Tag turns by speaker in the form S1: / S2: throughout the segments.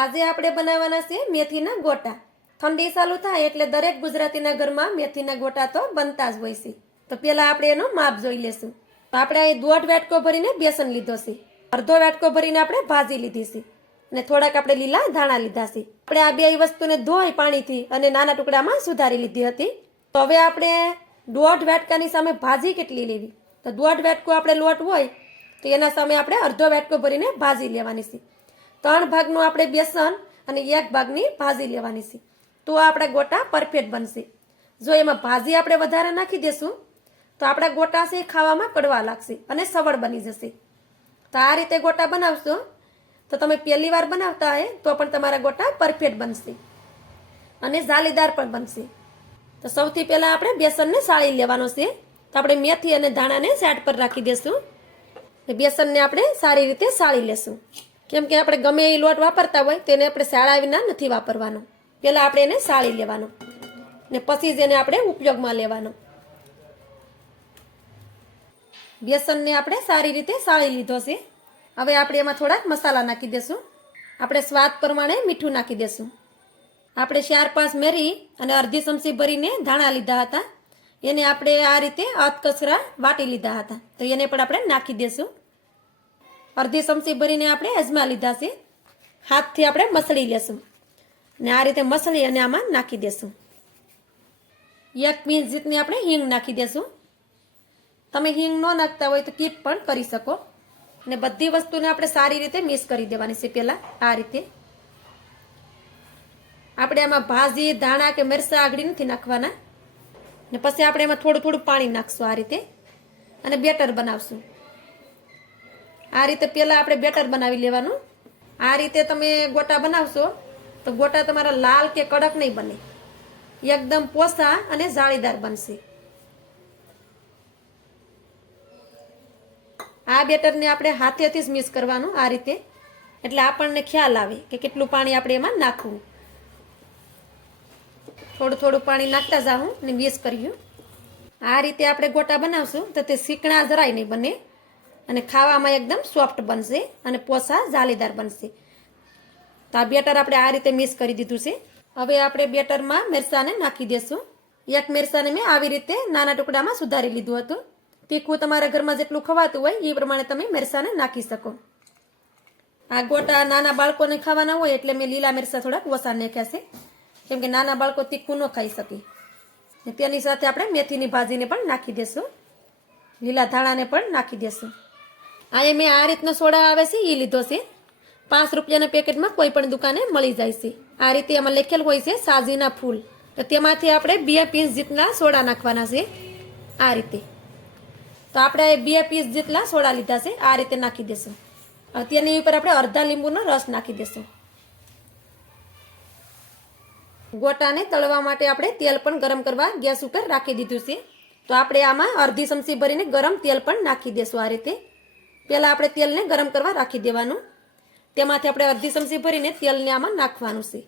S1: આજે આપણે બનાવવાના છે મેથીના ગોટા. ઠંડી ચાલુ થાય એટલે દરેક ગુજરાતીના ઘરમાં મેથીના ગોટા તો બનતા જ હોય છે. તો પેલા આપણે એનો માપ જોઈ લેશું. તો આપણે અહીં દોઢ વેટકો ભરીને બેસન લીધો છે. અડધો વેટકો ભરીને આપણે ભાજી લીધી છે. અને થોડાક આપણે લીલા ધાણા લીધા છે. આપણે આ બે વસ્તુને ધોઈ પાણીથી અને નાના ટુકડામાં સુધારી લીધી હતી. તો હવે આપણે દોઢ વેટકાની સામે ભાજી કેટલી લેવી? તો દોઢ વેટકો આપણે લોટ હોય તો એના સામે આપણે અડધો વેટકો ભરીને ભાજી લેવાની છે. ત્રણ ભાગનું આપણે બેસન અને એક ભાગની ભાજી લેવાની છે. તો આપણા ગોટા પરફેક્ટ બનશે. જો એમાં ભાજી આપણે વધારે નાખી દેશું, તો આપણા ગોટા છે એ ખાવામાં કડવા લાગશે અને સવળ બની જશે. તો આ રીતે ગોટા બનાવશો, તો તમે પહેલી વાર બનાવતા હોય તો પણ તમારા ગોટા પરફેક્ટ બનશે અને જાલીદાર પણ બનશે. તો સૌથી પહેલાં આપણે બેસનને સાળી લેવાનો છે. તો આપણે મેથી અને ધાણાને સાઈડ પર રાખી દેશું. બેસનને આપણે સારી રીતે સાળી લેશું. કેમ કે આપણે ગમે એ લોટ વાપરતા હોય, તેને આપણે સાળા વિના નથી વાપરવાનો. પહેલાં આપણે એને સાળી લેવાનો. ને પછી જ એને આપણે ઉપયોગમાં લેવાનો. બેસનને આપણે સારી રીતે સાળી લીધો છે. હવે આપણે એમાં થોડાક મસાલા નાખી દેશું. આપણે સ્વાદ પ્રમાણે મીઠું નાખી દેશું. આપણે ચાર પાંચ મેરી અને અડધી ચમચી ભરીને ધાણા લીધા હતા. એને આપણે આ રીતે અધકસરા વાટી લીધા હતા. તો એને પણ આપણે નાખી દેશું. અડધી ચમચી ભરીને આપણે અજમા લીધા છે. હાથથી આપણે મસળી લેશું. ને આ રીતે મસળી અને આમાં નાખી દેશું. એક પિંચ જીતની આપણે હિંગ નાખી દેશું. તમે હિંગ ન નાખતા હોય તો કીપ પણ કરી શકો. ને બધી વસ્તુને આપણે સારી રીતે મિક્સ કરી દેવાની છે પહેલાં આ રીતે. આપણે આમાં ભાજી, ધાણા કે મરચાં આગળી નથી નાખવાના. ને પછી આપણે એમાં થોડું થોડું પાણી નાખશું આ રીતે. અને બેટર બનાવશું. આ રીતે પહેલાં આપણે બેટર બનાવી લેવાનું. આ રીતે તમે ગોટા બનાવશો, તો ગોટા તમારા લાલ કે કડક નહીં બને. એકદમ પોસા અને જાળીદાર બનશે. આ બેટરને આપણે હાથેથી જ મિક્સ કરવાનું આ રીતે. એટલે આપણને ખ્યાલ આવે કે કેટલું પાણી આપણે એમાં નાખવું. થોડું થોડું પાણી નાખતા જાઉં ને મિક્સ કર્યું આ રીતે આપણે ગોટા બનાવશું, તો તે શીકણા જરાય નહીં બને. અને ખાવામાં એકદમ સોફ્ટ બનશે અને પોસા જાલીદાર બનશે. તો આ બેટર આપણે આ રીતે મિક્સ કરી દીધું છે. હવે આપણે બેટરમાં મિરસાને નાખી દેશું. એક મિરસાને મેં આવી રીતે નાના ટુકડામાં સુધારી લીધું હતું. તીખું તમારા ઘરમાં જેટલું ખવાતું હોય એ પ્રમાણે તમે મિરસાને નાખી શકો. આ ગોટા નાના બાળકોને ખાવાના હોય એટલે મેં લીલા મિરસા થોડાક ઓછા નાખ્યા છે. કેમ કે નાના બાળકો તીખું ન ખાઈ શકે. તેની સાથે આપણે મેથીની ભાજીને પણ નાખી દેશું. લીલા ધાણાને પણ નાખી દેશું. આ મેં આ રીતનો સોડા આવે છે એ લીધો છે. પાંચ રૂપિયાના પેકેટમાં કોઈ પણ દુકાને મળી જાય છે. આ રીતે એમાં લખેલ હોય છે, સાજીના ફૂલ. તો તેમાંથી આપણે બે પીસ જેટલા સોડા નાખવાના છે, આ રીતે. તો આપણે બે પીસ જેટલા સોડા લીધા છે, આ રીતે નાખી દેશું. તેની ઉપર આપણે અડધા લીંબુનો રસ નાખી દેશું. ગોટાને તળવા માટે આપણે તેલ પણ ગરમ કરવા ગેસ ઉપર રાખી દીધું છે. તો આપણે આમાં અડધી ચમચી ભરીને ગરમ તેલ પણ નાખી દેશું આ રીતે. પહેલાં આપણે તેલને ગરમ કરવા રાખી દેવાનું. તેમાંથી આપણે અડધી ચમચી ભરીને તેલને આમાં નાખવાનું છે.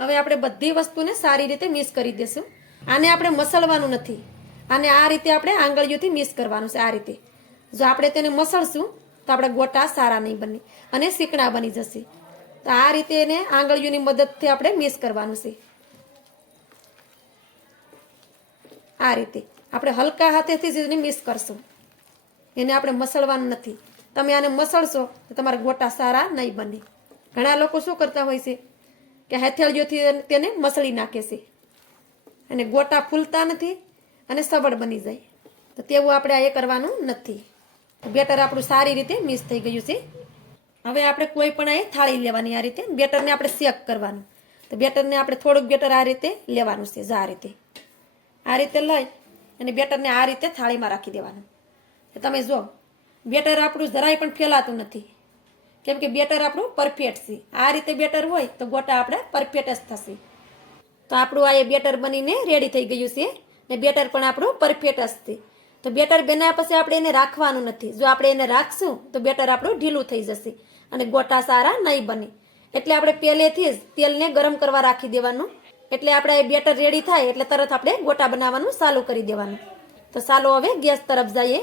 S1: હવે આપણે બધી વસ્તુને સારી રીતે મિક્સ કરી દઈશું આને આપણે મસળવાનું નથી. અને આ રીતે આપણે આંગળીઓથી મિક્સ કરવાનું છે, આ રીતે. જો આપણે તેને મસળશું, તો આપણે ગોટા સારા નહીં બને અને શીકણા બની જશે. તો આ રીતે એને આંગળીઓની મદદથી આપણે મિક્સ કરવાનું છે. આ રીતે. આપણે હલકા હાથેથી જ એને મિક્સ કરશું. એને આપણે મસળવાનું નથી. તમે આને મસળશો તો તમારા ગોટા સારા નહીં બને. ઘણા લોકો શું કરતા હોય છે કે હથેળીઓથી તેને મસળી નાખે છે. અને ગોટા ફૂલતા નથી અને સબળ બની જાય. તો તેવું આપણે આ એ કરવાનું નથી. બેટર આપણું સારી રીતે મિક્સ થઈ ગયું છે. હવે આપણે કોઈ પણ આ થાળી લેવાની આ રીતે. બેટરને આપણે શેક કરવાનું. તો બેટરને આપણે થોડુંક બેટર આ રીતે લેવાનું છે આ રીતે. આ રીતે લઈ અને બેટરને આ રીતે થાળીમાં રાખી દેવાનું. તમે જો, બેટર આપણું જરાય પણ ફેલાતું નથી. કેમ કે બેટર આપણું પરફેક્ટ છે. આ રીતે બેટર હોય તો ગોટા આપણે પરફેક્ટ જ થશે. તો આપણું આ એ બેટર બનીને રેડી થઈ ગયું છે ને બેટર પણ આપણું પરફેક્ટ જ છે. તો બેટર બનાવ્યા પછી આપણે એને રાખવાનું નથી. જો આપણે એને રાખશું તો બેટર આપણું ઢીલું થઈ જશે અને ગોટા સારા નહીં બને. એટલે આપણે પહેલેથી જ તેલને ગરમ કરવા રાખી દેવાનું. એટલે આપણે એ બેટર રેડી થાય એટલે તરત આપણે ગોટા બનાવવાનું ચાલુ કરી દેવાનું. તો ચાલો હવે ગેસ તરફ જઈએ.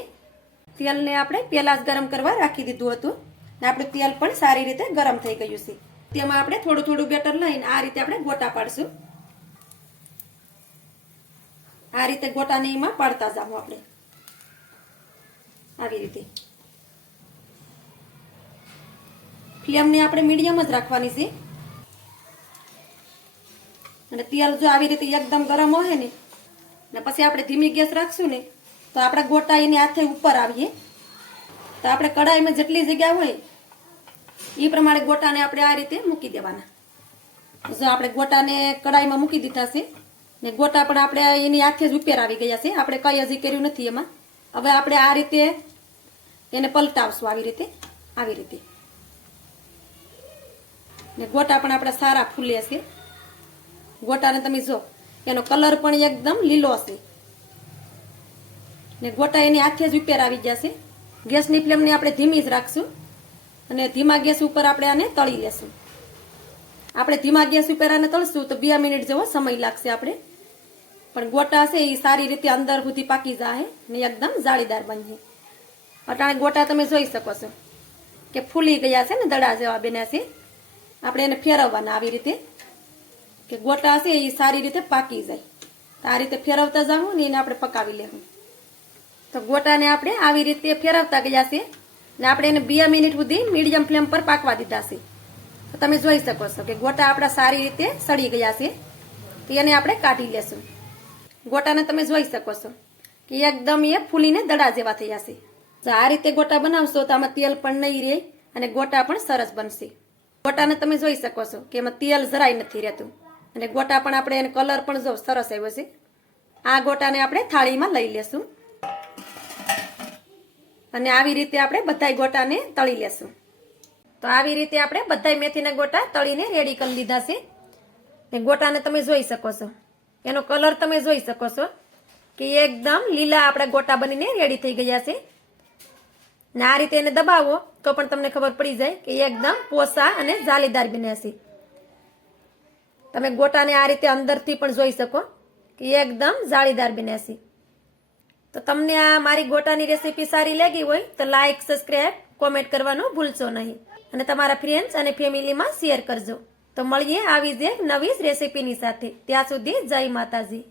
S1: તેલને આપણે પહેલાં જ ગરમ કરવા રાખી દીધું હતું. ને આપણું તેલ પણ સારી રીતે ગરમ થઈ ગયું છે. તેમાં આપણે થોડું થોડું બેટર લઈને આ રીતે આપણે ગોટા પાડશું. આ રીતે ગોટાને એમાં પાડતા જાઓ આપણે. આવી રીતે. ફ્લેમને આપણે મીડિયમ જ રાખવાની છે. અને તેલ જો આવી રીતે એકદમ ગરમ હોય ને પછી આપણે ધીમી ગેસ રાખશું ને તો આપણા ગોટા એની હાથે ઉપર આવીએ. તો આપણે કઢાઈમાં જેટલી જગ્યા હોય એ પ્રમાણે ગોટાને આપણે આ રીતે મૂકી દેવાના. જો આપણે ગોટાને કઢાઈમાં મૂકી દીધા છે, ને ગોટા પણ આપણે એની હાથે જ ઉપર આવી ગયા છે. આપણે કઈ હજી કર્યું નથી એમાં. હવે આપણે આ રીતે એને પલટાવશું આવી રીતે આવી રીતે. ને ગોટા પણ આપણા સારા ફૂલે છે. ગોટાને તમે જો, એનો કલર પણ એકદમ લીલો હશે ને ગોટા એની આખે જ ઉપર આવી જશે. ગેસની ફ્લેમને આપણે ધીમી જ રાખશું અને ધીમા ગેસ ઉપર આપણે આને તળી લેશું. આપણે ધીમા ગેસ ઉપર આને તળશું તો બે મિનિટ જેવો સમય લાગશે આપણે. પણ ગોટા છે એ સારી રીતે અંદર સુધી પાકી જાય ને એકદમ જાળીદાર બનશે અટાણે ગોટા તમે જોઈ શકો છો કે ફૂલી ગયા છે ને દડા જેવા બન્યા આપણે એને ફેરવવાના આવી રીતે કે ગોટા છે એ સારી રીતે પાકી જાય. તો આ રીતે ફેરવતા જવું ને એને આપણે પકાવી લેવું તો ગોટાને આપણે આવી રીતે ફેરવતા ગયા છે ને આપણે એને બે મિનિટ સુધી મીડિયમ ફ્લેમ પર પાકવા દીધા છે. તો તમે જોઈ શકો છો કે ગોટા આપણા સારી રીતે સડી ગયા છે. તો એને આપણે કાઢી લેશું. ગોટાને તમે જોઈ શકો છો કે એકદમ એ ફૂલીને દડા જેવા થયા છે. જો આ રીતે ગોટા બનાવશો તો આમાં તેલ પણ નહીં રહે અને ગોટા પણ સરસ બનશે. ગોટાને તમે જોઈ શકો છો કે એમાં તેલ જરાય નથી રહેતું. અને ગોટા પણ આપણે એને કલર પણ જો સરસ આવ્યો છે, આ ગોટાને આપણે થાળીમાં લઈ લેશું. અને આવી રીતે આપણે બધાય ગોટાને તળી લેશું. તો આવી રીતે આપણે બધાય મેથીના ગોટા તળીને રેડી કરી લીધા છે. ને ગોટાને તમે જોઈ શકો છો. એનો કલર તમે જોઈ શકો છો કે એકદમ લીલા આપણા ગોટા બનીને રેડી થઈ ગયા છે. ને આ રીતે એને દબાવો તો પણ તમને ખબર પડી જાય કે એકદમ પોસા અને જાલીદાર બન્યા તમે ગોટાને આ રીતે અંદરથી પણ જોઈ શકો કે એકદમ જાળીદાર બન્યા તો તમને આ મારી ગોટાની રેસીપી સારી લાગી હોય તો લાઇક સબસ્ક્રાઈબ કોમેન્ટ કરવાનું ભૂલશો નહીં. અને તમારા ફ્રેન્ડ્સ અને ફેમિલીમાં શેર કરજો. તો મળીએ આવી જ એક નવી રેસીપીની સાથે. ત્યાં સુધી જય માતાજી.